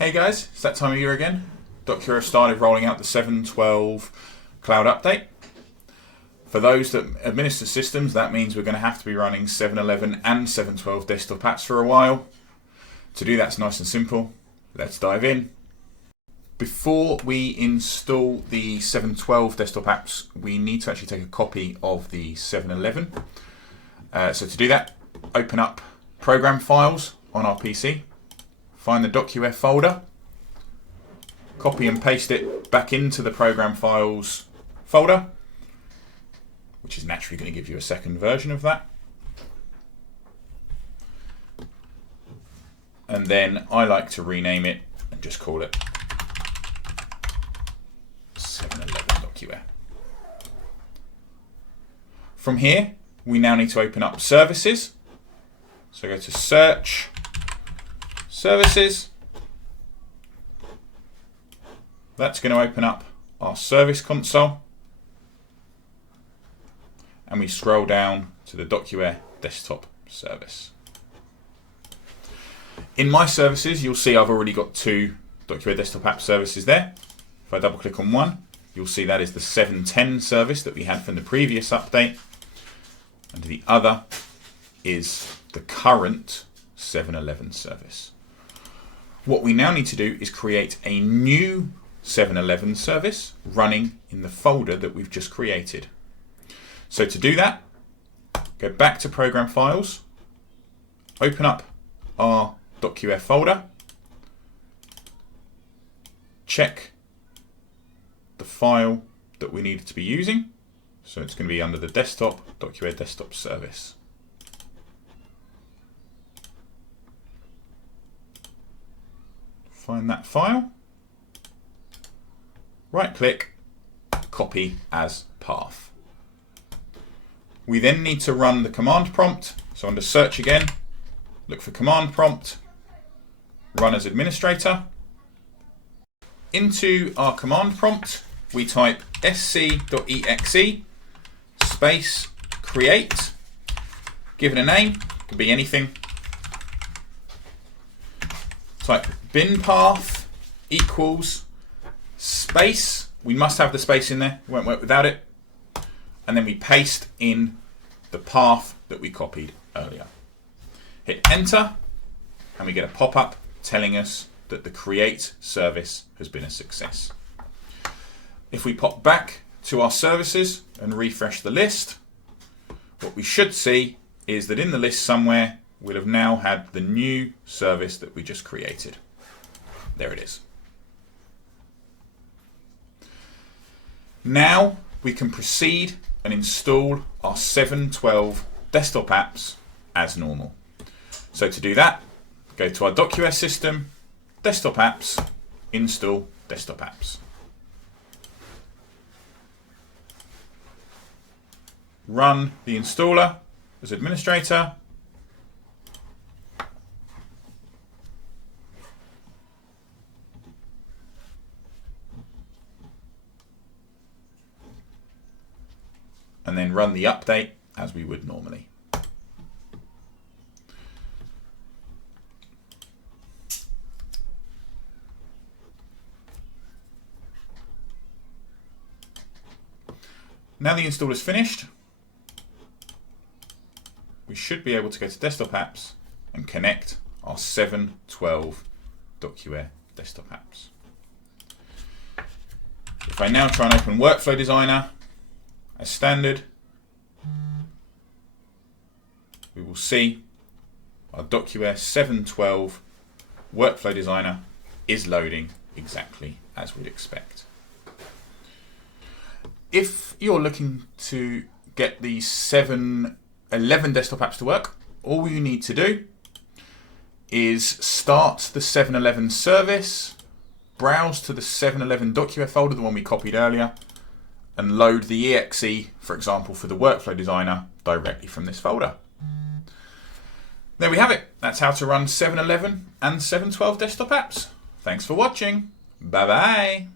Hey guys, it's that time of year again. DocuWare has started rolling out the 7.12 cloud update. For those that administer systems, that means we're going to have to be running 7.11 and 7.12 desktop apps for a while. To do that, it's nice and simple. Let's dive in. Before we install the 7.12 desktop apps, we need to actually take a copy of the 7.11. So to do that, open up Program Files on our PC. Find the DocuWare folder, copy and paste it back into the Program Files folder, which is naturally going to give you a second version of that. And then I like to rename it and just call it 7.11 DocuWare. From here, we now need to open up Services. So go to Search, Services. That's going to open up our service console. And we scroll down to the DocuWare desktop service. In my services, you'll see I've already got two DocuWare desktop app services there. If I double click on one, you'll see that is the 7.10 service that we had from the previous update. And the other is the current 7.11 service. What we now need to do is create a new 7.11 service running in the folder that we've just created. So to do that, go back to Program Files, open up our DocuWare folder, check the file that we need to be using. So it's going to be under the desktop, DocuWare desktop service. Find that file, right click, copy as path. We then need to run the command prompt. So under search again, look for command prompt, run as administrator. Into our command prompt, we type sc.exe space create, give it a name, could be anything. Type bin path equals space. We must have the space in there, it won't work without it. And then we paste in the path that we copied earlier. Hit enter, and we get a pop-up telling us that the create service has been a success. If we pop back to our services and refresh the list, what we should see is that in the list somewhere we'll have now had the new service that we just created. There it is. Now we can proceed and install our 7.12 desktop apps as normal. So to do that, go to our DocuWare system, desktop apps, install desktop apps. Run the installer as administrator. And then run the update as we would normally. Now the install is finished, we should be able to go to desktop apps and connect our 7.12 DocuWare desktop apps. If I now try and open Workflow Designer, as standard, we will see our DocuWare 7.12 Workflow Designer is loading exactly as we'd expect. If you're looking to get the 7.11 desktop apps to work, all you need to do is start the 7.11 service, browse to the 7.11 DocuWare folder, the one we copied earlier, and load the exe, for example, for the Workflow Designer directly from this folder. There we have it. That's how to run 7.11 and 7.12 desktop apps. Thanks for watching. Bye-bye.